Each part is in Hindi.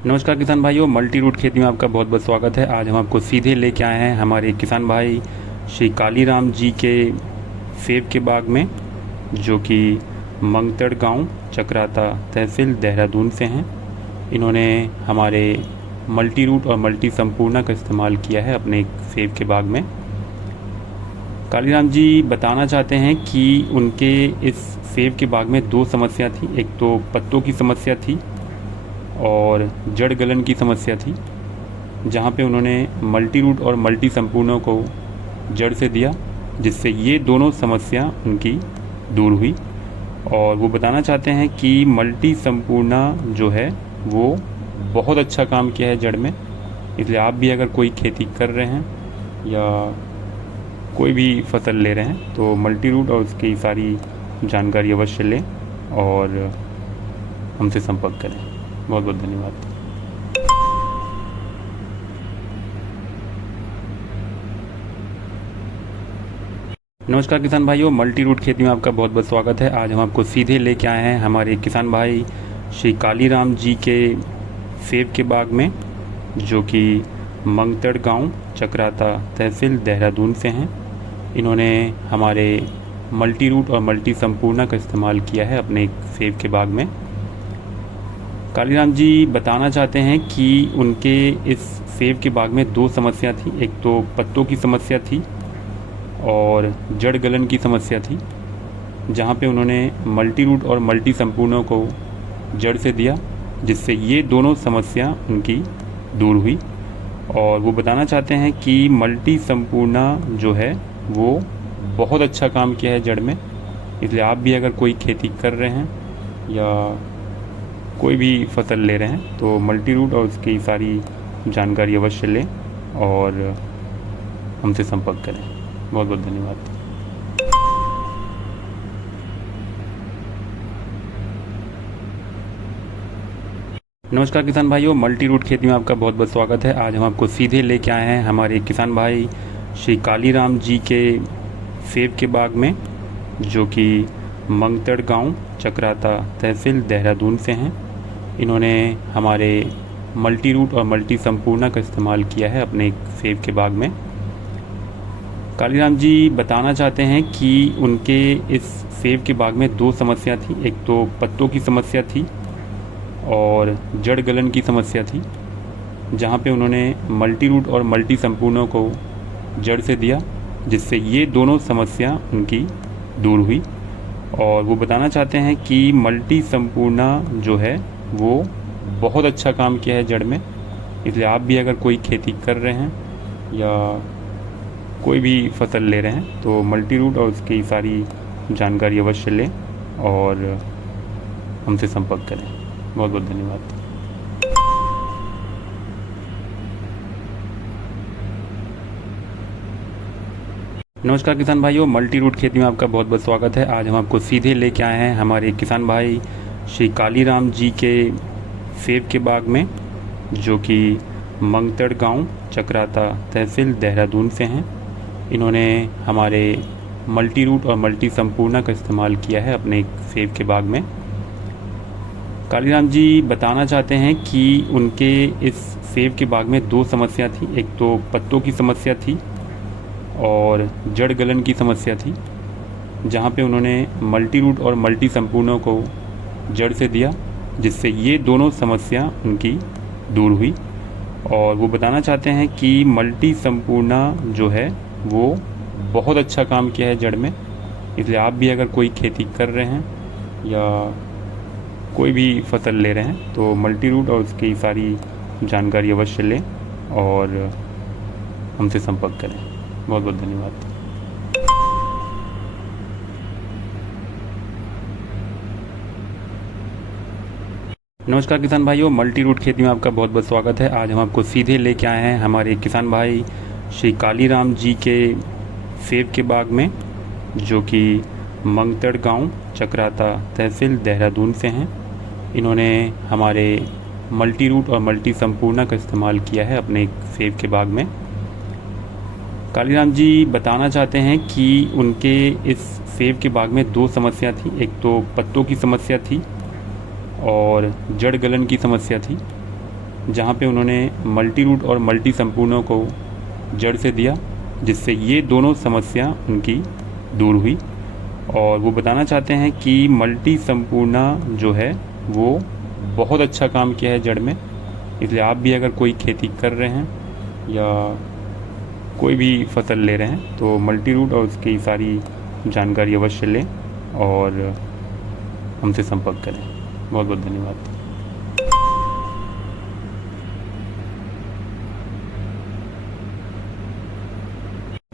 नमस्कार किसान भाइयों, मल्टी रूट खेती में आपका बहुत बहुत स्वागत है। आज हम आपको सीधे लेके आए हैं हमारे किसान भाई श्री कालीराम जी के सेब के बाग में, जो कि मंगतड़ गांव, चक्राता तहसील, देहरादून से हैं। इन्होंने हमारे मल्टी रूट और मल्टी संपूर्णा का इस्तेमाल किया है अपने सेब के बाग में। कालीराम जी बताना चाहते हैं कि उनके इस सेब के बाग में दो समस्या थी। एक तो पत्तों की समस्या थी और जड़ गलन की समस्या थी, जहाँ पे उन्होंने मल्टी रूट और मल्टी संपूर्णों को जड़ से दिया, जिससे ये दोनों समस्या उनकी दूर हुई। और वो बताना चाहते हैं कि मल्टी संपूर्णा जो है वो बहुत अच्छा काम किया है जड़ में। इसलिए आप भी अगर कोई खेती कर रहे हैं या कोई भी फसल ले रहे हैं तो मल्टी रूट और उसकी सारी जानकारी अवश्य लें और हमसे संपर्क करें। बहुत बहुत धन्यवाद। नमस्कार किसान भाइयों, मल्टी रूट खेती में आपका बहुत बहुत स्वागत है। आज हम आपको सीधे लेके आए हैं हमारे किसान भाई श्री कालीराम जी के सेब के बाग में, जो कि मंगतड़ गांव, चक्राता तहसील, देहरादून से हैं। इन्होंने हमारे मल्टी रूट और मल्टी संपूर्णा का इस्तेमाल किया है अपने सेब के बाग में। कालीराम जी बताना चाहते हैं कि उनके इस सेब के बाग में दो समस्या थी। एक तो पत्तों की समस्या थी और जड़ गलन की समस्या थी, जहाँ पे उन्होंने मल्टी रूट और मल्टी संपूर्णों को जड़ से दिया, जिससे ये दोनों समस्या उनकी दूर हुई। और वो बताना चाहते हैं कि मल्टी संपूर्णा जो है वो बहुत अच्छा काम किया है जड़ में। इसलिए आप भी अगर कोई खेती कर रहे हैं या कोई भी फसल ले रहे हैं तो मल्टी रूट और उसकी सारी जानकारी अवश्य लें और हमसे संपर्क करें। बहुत बहुत धन्यवाद। नमस्कार किसान भाइयों, मल्टी रूट खेती में आपका बहुत बहुत स्वागत है। आज हम आपको सीधे लेके आए हैं हमारे किसान भाई श्री कालीराम जी के सेब के बाग में, जो कि मंगतड़ गांव, चक्राता तहसील, देहरादून से हैं। इन्होंने हमारे मल्टी रूट और मल्टी संपूर्णा का इस्तेमाल किया है अपने सेब के बाग में। कालीराम जी बताना चाहते हैं कि उनके इस सेब के बाग में दो समस्या थी। एक तो पत्तों की समस्या थी और जड़ गलन की समस्या थी, जहाँ पे उन्होंने मल्टी रूट और मल्टी संपूर्णों को जड़ से दिया, जिससे ये दोनों समस्या उनकी दूर हुई। और वो बताना चाहते हैं कि मल्टी संपूर्णा जो है वो बहुत अच्छा काम किया है जड़ में। इसलिए आप भी अगर कोई खेती कर रहे हैं या कोई भी फसल ले रहे हैं तो मल्टी रूट और उसकी सारी जानकारी अवश्य लें और हमसे संपर्क करें। बहुत बहुत धन्यवाद। नमस्कार किसान भाइयों, मल्टी रूट खेती में आपका बहुत बहुत स्वागत है। आज हम आपको सीधे लेके आए हैं हमारे किसान भाई श्री कालीराम जी के सेब के बाग में, जो कि मंगतड़ गांव, चक्राता तहसील, देहरादून से हैं। इन्होंने हमारे मल्टी रूट और मल्टी संपूर्णा का इस्तेमाल किया है अपने सेब के बाग में। कालीराम जी बताना चाहते हैं कि उनके इस सेब के बाग में दो समस्या थी। एक तो पत्तों की समस्या थी और जड़ गलन की समस्या थी, जहाँ पे उन्होंने मल्टी रूट और मल्टी संपूर्णों को जड़ से दिया, जिससे ये दोनों समस्या उनकी दूर हुई। और वो बताना चाहते हैं कि मल्टी संपूर्णा जो है वो बहुत अच्छा काम किया है जड़ में। इसलिए आप भी अगर कोई खेती कर रहे हैं या कोई भी फसल ले रहे हैं तो मल्टी रूट और उसकी सारी जानकारी अवश्य लें और हमसे संपर्क करें। बहुत बहुत धन्यवाद। नमस्कार किसान भाइयों, मल्टी रूट खेती में आपका बहुत बहुत स्वागत है। आज हम आपको सीधे लेके आए हैं हमारे किसान भाई श्री कालीराम जी के सेब के बाग में, जो कि मंगतड़ गांव, चक्राता तहसील, देहरादून से हैं। इन्होंने हमारे मल्टी रूट और मल्टी संपूर्णा का इस्तेमाल किया है अपने सेब के बाग में। कालीराम जी बताना चाहते हैं कि उनके इस सेब के बाग में दो समस्या थी। एक तो पत्तों की समस्या थी और जड़ गलन की समस्या थी, जहाँ पे उन्होंने मल्टी रूट और मल्टी संपूर्णों को जड़ से दिया, जिससे ये दोनों समस्या उनकी दूर हुई। और वो बताना चाहते हैं कि मल्टी संपूर्णा जो है वो बहुत अच्छा काम किया है जड़ में। इसलिए आप भी अगर कोई खेती कर रहे हैं या कोई भी फसल ले रहे हैं तो मल्टी रूट और उसकी सारी जानकारी अवश्य लें और हमसे संपर्क करें। बहुत बहुत धन्यवाद।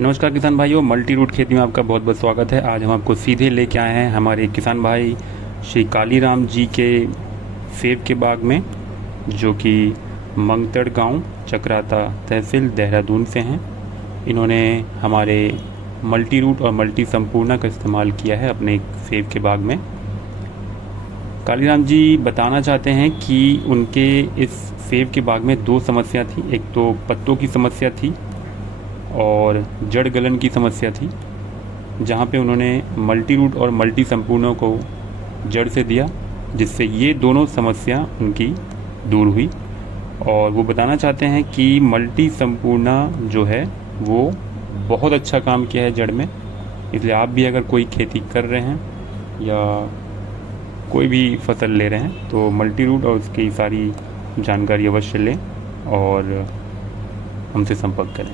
नमस्कार किसान भाइयों, मल्टी रूट खेती में आपका बहुत बहुत स्वागत है। आज हम आपको सीधे लेके आए हैं हमारे किसान भाई श्री कालीराम जी के सेब के बाग में, जो कि मंगतड़ गांव, चक्राता तहसील, देहरादून से हैं। इन्होंने हमारे मल्टी रूट और मल्टी संपूर्णा का इस्तेमाल किया है अपने सेब के बाग में। कालीराम जी बताना चाहते हैं कि उनके इस सेब के बाग में दो समस्या थी। एक तो पत्तों की समस्या थी और जड़ गलन की समस्या थी, जहाँ पे उन्होंने मल्टी रूट और मल्टी संपूर्णों को जड़ से दिया, जिससे ये दोनों समस्या उनकी दूर हुई। और वो बताना चाहते हैं कि मल्टी संपूर्णा जो है वो बहुत अच्छा काम किया है जड़ में। इसलिए आप भी अगर कोई खेती कर रहे हैं या कोई भी फसल ले रहे हैं तो मल्टी रूट और उसकी सारी जानकारी अवश्य लें और हमसे संपर्क करें।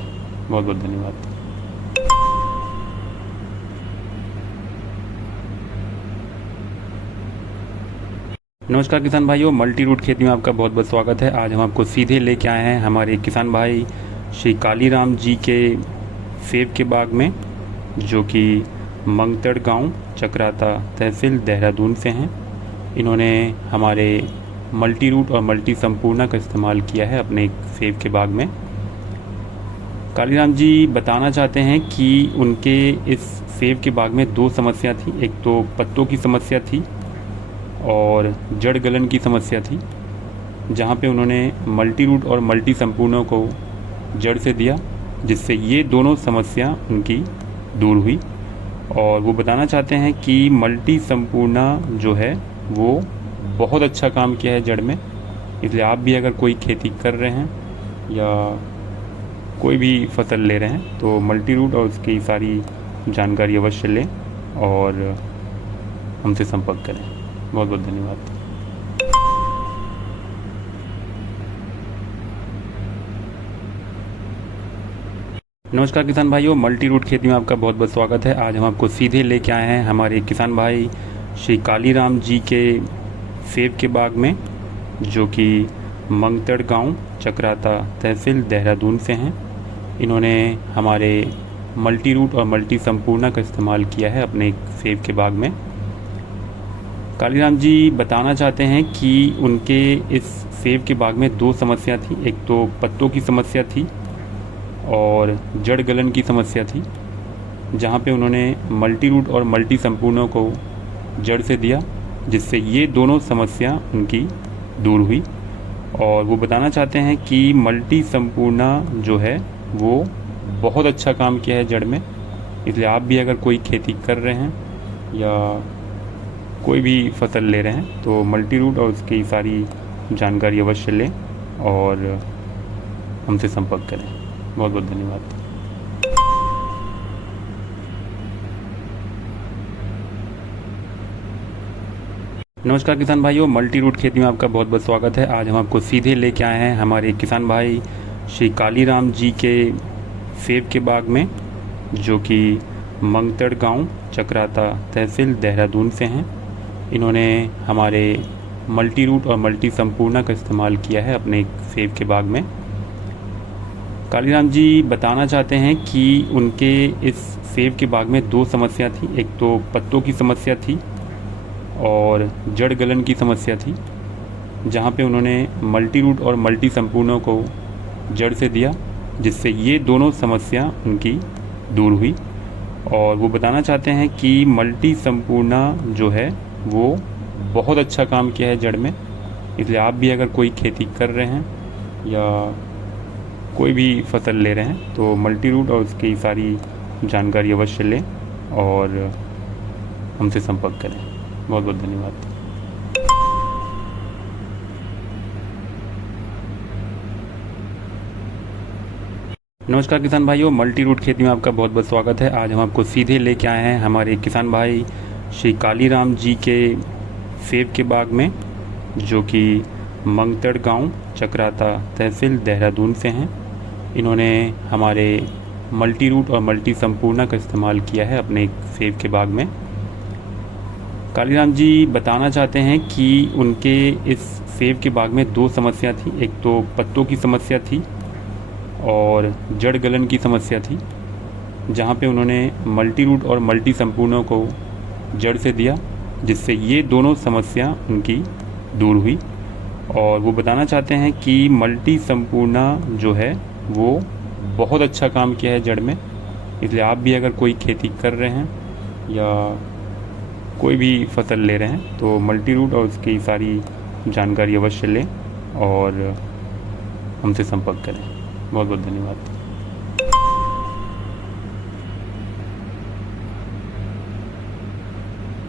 बहुत बहुत धन्यवाद। नमस्कार किसान भाइयों, मल्टी रूट खेती में आपका बहुत बहुत स्वागत है। आज हम आपको सीधे लेके आए हैं हमारे किसान भाई श्री कालीराम जी के सेब के बाग में, जो कि मंगतड़ गांव, चक्राता तहसील, देहरादून से हैं। इन्होंने हमारे मल्टी रूट और मल्टी संपूर्णा का इस्तेमाल किया है अपने सेब के बाग में। कालीराम जी बताना चाहते हैं कि उनके इस सेब के बाग में दो समस्या थी। एक तो पत्तों की समस्या थी और जड़ गलन की समस्या थी, जहाँ पे उन्होंने मल्टी रूट और मल्टी संपूर्णों को जड़ से दिया, जिससे ये दोनों समस्या उनकी दूर हुई। और वो बताना चाहते हैं कि मल्टी संपूर्णा जो है वो बहुत अच्छा काम किया है जड़ में। इसलिए आप भी अगर कोई खेती कर रहे हैं या कोई भी फसल ले रहे हैं तो मल्टी रूट और उसकी सारी जानकारी अवश्य लें और हमसे संपर्क करें। बहुत बहुत धन्यवाद। नमस्कार किसान भाइयों, मल्टी रूट खेती में आपका बहुत बहुत स्वागत है। आज हम आपको सीधे लेके आए हैं हमारे किसान भाई श्री कालीराम जी के सेब के बाग में, जो कि मंगतड़ गांव, चक्राता तहसील, देहरादून से हैं। इन्होंने हमारे मल्टी रूट और मल्टी संपूर्णा का इस्तेमाल किया है अपने सेब के बाग में। कालीराम जी बताना चाहते हैं कि उनके इस सेब के बाग में दो समस्या थी। एक तो पत्तों की समस्या थी और जड़ गलन की समस्या थी, जहाँ पे उन्होंने मल्टी रूट और मल्टी संपूर्णों को जड़ से दिया, जिससे ये दोनों समस्या उनकी दूर हुई। और वो बताना चाहते हैं कि मल्टी संपूर्णा जो है वो बहुत अच्छा काम किया है जड़ में। इसलिए आप भी अगर कोई खेती कर रहे हैं या कोई भी फसल ले रहे हैं तो मल्टी रूट और उसकी सारी जानकारी अवश्य लें और हमसे संपर्क करें। बहुत बहुत धन्यवाद। नमस्कार किसान भाइयों, मल्टी रूट खेती में आपका बहुत बहुत स्वागत है। आज हम आपको सीधे लेके आए हैं हमारे किसान भाई श्री कालीराम जी के सेब के बाग में, जो कि मंगतड़ गांव, चक्राता तहसील, देहरादून से हैं। इन्होंने हमारे मल्टी रूट और मल्टी संपूर्णा का इस्तेमाल किया है अपने सेब के बाग में। कालीराम जी बताना चाहते हैं कि उनके इस सेब के बाग में दो समस्या थी। एक तो पत्तों की समस्या थी और जड़ गलन की समस्या थी, जहाँ पे उन्होंने मल्टी रूट और मल्टी संपूर्णों को जड़ से दिया, जिससे ये दोनों समस्या उनकी दूर हुई। और वो बताना चाहते हैं कि मल्टी संपूर्णा जो है वो बहुत अच्छा काम किया है जड़ में। इसलिए आप भी अगर कोई खेती कर रहे हैं या कोई भी फसल ले रहे हैं तो मल्टी रूट और उसकी सारी जानकारी अवश्य लें और हमसे संपर्क करें। बहुत बहुत धन्यवाद। नमस्कार किसान भाइयों, मल्टी रूट खेती में आपका बहुत बहुत स्वागत है। आज हम आपको सीधे लेके आए हैं हमारे किसान भाई श्री कालीराम जी के सेब के बाग में, जो कि मंगतड़ गांव, चक्राता तहसील, देहरादून से हैं। इन्होंने हमारे मल्टी रूट और मल्टी संपूर्णा का इस्तेमाल किया है अपने सेब के बाग में। कालीराम जी बताना चाहते हैं कि उनके इस सेब के बाग में दो समस्या थी। एक तो पत्तों की समस्या थी और जड़ गलन की समस्या थी, जहाँ पे उन्होंने मल्टी रूट और मल्टी संपूर्णों को जड़ से दिया, जिससे ये दोनों समस्या उनकी दूर हुई। और वो बताना चाहते हैं कि मल्टी संपूर्णा जो है वो बहुत अच्छा काम किया है जड़ में। इसलिए आप भी अगर कोई खेती कर रहे हैं या कोई भी फसल ले रहे हैं तो मल्टी रूट और उसकी सारी जानकारी अवश्य लें और हमसे संपर्क करें। बहुत बहुत धन्यवाद।